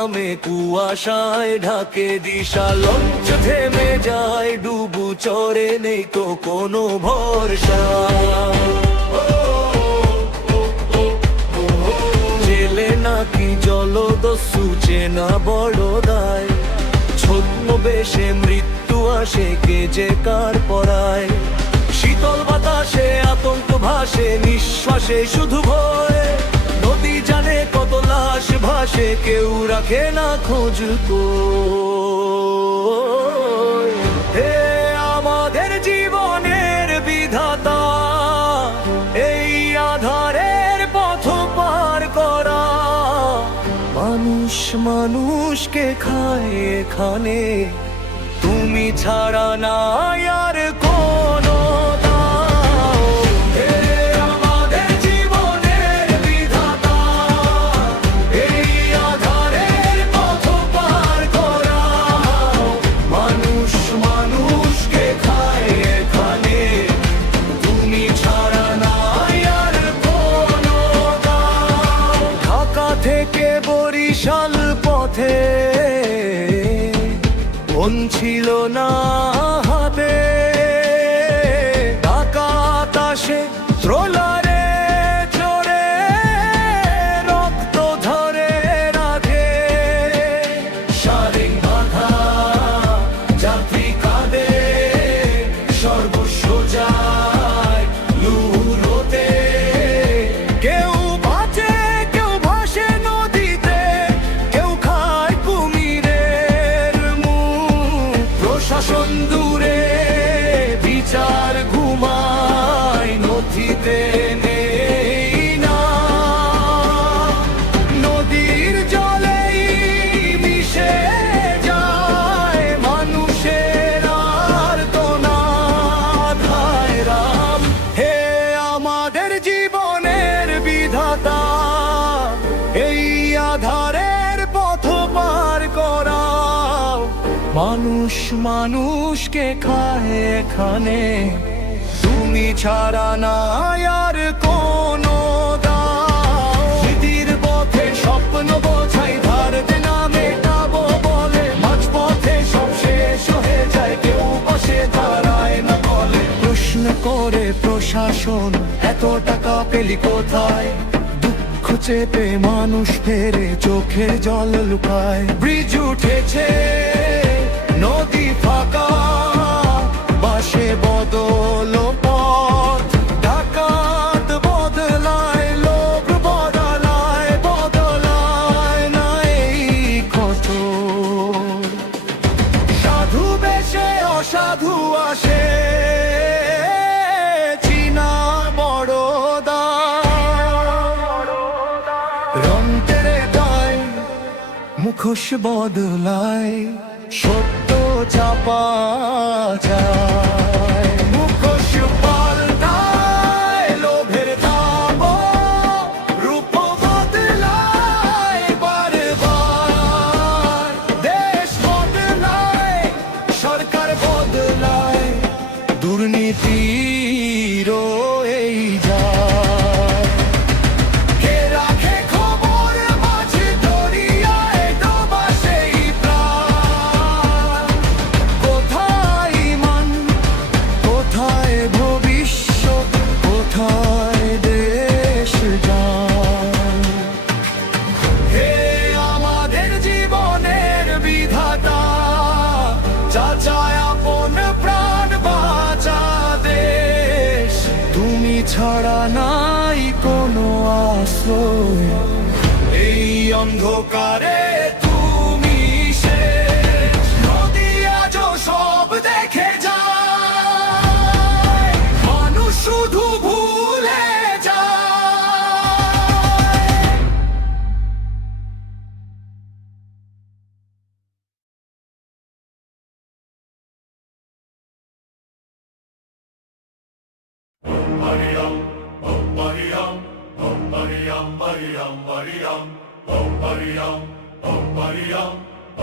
নামে কুয়াশায় ঢাকে দিশা, লঞ্চ থেমে যায় ডুবু চরে, নেই তো কোনো ভরসা। জেলে নাকি জলদস্যু চেনা বড় দায়, ছদ্মবেশে মৃত্যু আসে কে যে কার পরায়। শীতল বাতাসে আতঙ্ক ভাসে, নিঃশ্বাসে শুধু ভয়, নদী জানে কত লাশ ভাসে, কেউ রাখে না খোঁজ কই। হে আমাদের জীবনের বিধাতা, এই আধারের পথ পার করা, মানুষ মানুষকে খায় এখানে, তুমি ছাড়া নাই আর কোনো দাও। হে আমাদের জীবনের বিধাতা, এই আধারের পথ পার করা, মানুষ মানুষকে খায় এখানে, তুমি ছাড়া নাই আর কোনো দাও। ঢাকা থেকে বরিশাল পথে মন ছিল না হাতে, ডাকাত আসে ট্রলারে চড়ে, রক্ত ধরে রাখে, সারিং বাঁধা যাত্রী কাঁদে, সর্বস্ব যায় লুহোতে, কেউ বাঁচে কেউ ভাসে নদীতে, কেউ খায় কুমিরের মুখ। প্রশাসন দূরে, বিচার ঘুমায়, নথিতে নেই না, নদীর জলেই মিশে যায় মানুষের আর্তনাদ। হায় রাম, হে আমাদের জীবনের বিধাতা, এই আধারের পথ পার করাও, মানুষ মানুষকে খায় এখানে, তুমি ছাড়া নাই আর কোনো দাও। স্মৃতির পথে স্বপ্ন বোঝাই, ধারতে না মেটাবো বলে, মাঝপথে সব শেষ হয়ে যায়, কেউ পাশে দাঁড়ায় না বলে। প্রশ্ন করে প্রশাসন, এত টাকা পেলি কোথায়? দুঃখ চেপে মানুষ ফেরে, চোখের জল লুকায়। ব্রিজ উঠেছে, নদী ফাঁকা, বাসে বদল পথ, ডাকাত বদলায়, লোভ বদলায়, বদলায় না এই কত। সাধু বেশে অসাধু আসে, চীনা বড়দা, রং তেরে দায়, মুখোশ বদলায়, সত্য চাপা যায়। মুখোশ পাল্টায়, লোভের দাম রূপ বদলায়, বারবার দেশ বদলায়, সরকার বদলায়, দুর্নীতিরও এই যায়। কে রাখে খবর মাঝে দরিয়ায় ডোবা সেই প্রাণ? কোথায় ইমান, কোথায় ভবিষ্যৎ, কোথায় দেশ যান? হে আমাদের জীবনের বিধাতা, চাচায় আপন প্রাণ বাঁচা দেশ, তুমি ছাড়া নাই কোনো আশ্রয়, এই অন্ধকারে তুমি শেষ। নদী আজও সব দেখে যায়, মানুষ শুধু ভুলে যায়। Mariam, oh Mariam, oh Mariam, Mariam, Mariam, oh Mariam, oh Mariam,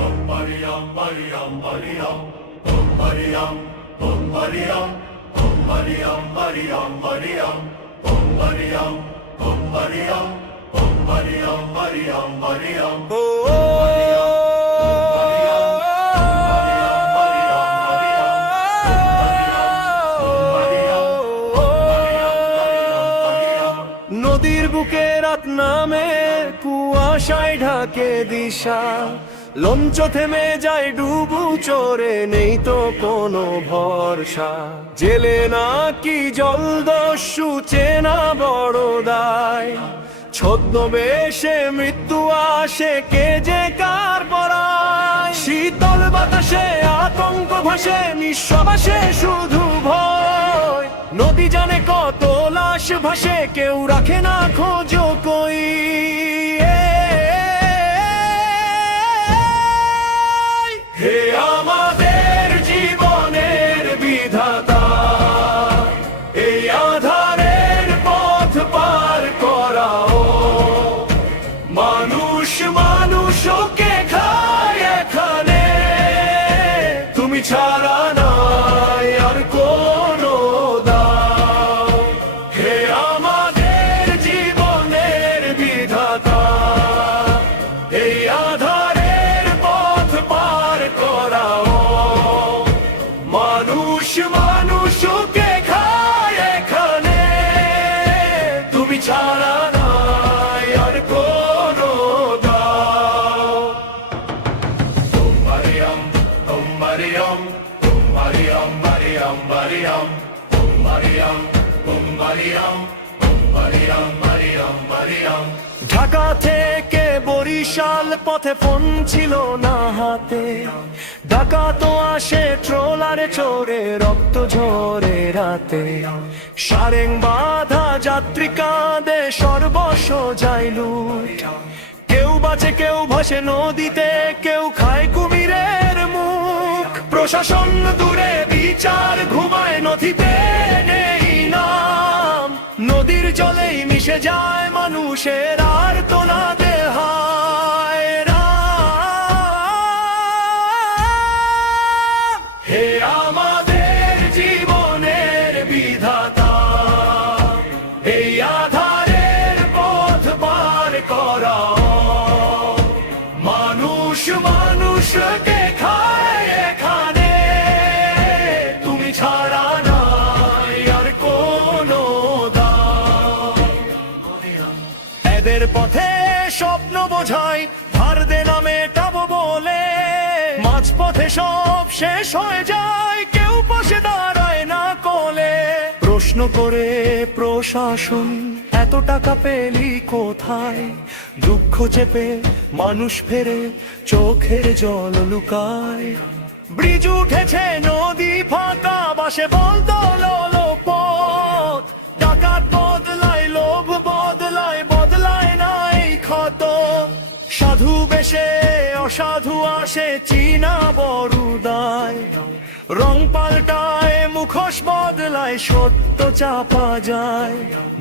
oh Mariam, Mariam, Mariam, oh Mariam, oh Mariam, oh Mariam, Mariam, Mariam, oh Mariam, oh Mariam, oh Mariam, Mariam, Mariam, Oh নদীর বুকে রাত নামে, কুয়াশায় ঢাকে দিশা, launch থেমে যায় ডুবু চোরে, নেই তো কোনো ভরসা। জেলে নাকি জলদস্যু চেনা বড় দায়, ছদ্মবেশে মৃত্যু আসে কে যে কার পরায়। শীতল বাতাসে আতঙ্ক ভাসে, নিঃশ্বাসে শুধু ভয়। নদী জানে কত লাশ ভাসে, কেউ রাখে না খোঁজ কই। হে আমাদের জীবনের বিধাতা, এই আধারের পথ পার করাও। মানুষ মানুষকে খায় এখানে, তুমি ছাড়া নাই আর কোনো দাও। হে আমাদের জীবনের বিধাতা, এই আধারের পথ পার করাও। মানুষ মানুষকে খায় এখানে, তুমি ছাড়া নাই আর কোনো দাও। Mariam, oh Mariam, oh Mariam, Mariam, Mariam, oh Mariam, oh Mariam, oh Mariam, Mariam, Mariam. Dhaka থেকে বরিশাল পথে ফোন ছিল না হাতে, ডাকাত আসে ট্রলারে চড়ে, রক্ত ঝরে রাতে। সারেং বাঁধা যাত্রী কাঁদে, সর্বস্ব যায় লুট। কেউ বাঁচে কেউ ভাসে নদীতে, কেউ খায় কুমিরের মুখ। প্রশাসন দূরে, বিচার ঘুমায়, নথিতে নেই নাম। নদীর জলেই মিশে যায় মানুষের আর্তনাদে হায় রাম। হে আমাদের জীবনের বিধাতা, এই আধারের পথ পার করাও। মানুষ মানুষকে খায় এখানে, তুমি ছাড়া নাই আর কোনো দাও। এদের পথে স্বপ্ন বোঝাই, ধার দে না মেটাবো বলে। মাঝপথে সব শেষ হয়ে যায়, কেউ পাশে দাঁড়ায় না কোলে। প্রশ্ন করে প্রশাসন, এত টাকা পেলি কোথায়? দুঃখ চেপে মানুষ ফেরে, চোখের জল লুকায়। ব্রিজ উঠেছে নদী ফাঁকা, বাসে বলদল পথ। ডাকাত বদলায়, লোভ বদলায়, বদলায় নাই ক্ষত। সাধু বেশে অসাধু আসে, চীনা বড়ুদায়। রং পাল্টায়, মুখোশ বদলায়, সত্য চাপা যায়।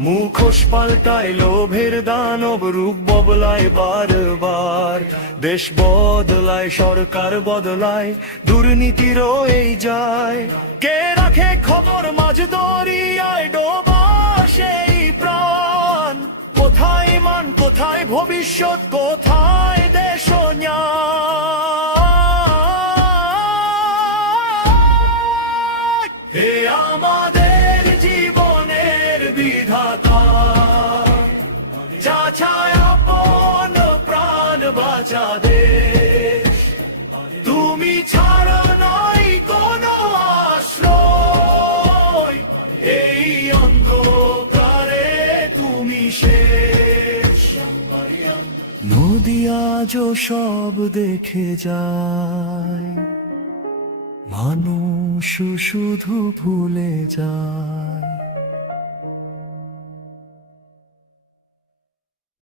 মুখোশ পাল্টায় লোভের দানব, রূপ বদলায় বারবার। দেশ বদলায়, সরকার বদলায়, দুর্নীতি রয়েই যায়। কে রাখে খবর মাঝ দরিয়ায়, ডোবা সেই প্রাণ। কোথায় মান, কোথায় ভবিষ্যৎ, কোথায় দেশ ন্যায়? হে আমাদের জীবনের বিধাতা, যা চায় আপন প্রাণ বাঁচা দেশ। তুমি ছাড়া নাই কোনো আশ্রয়, এই অন্ধকারে তুমি শেষ। নদী আজও সব দেখে যায়, মানুষ শুধু ভুলে যায়।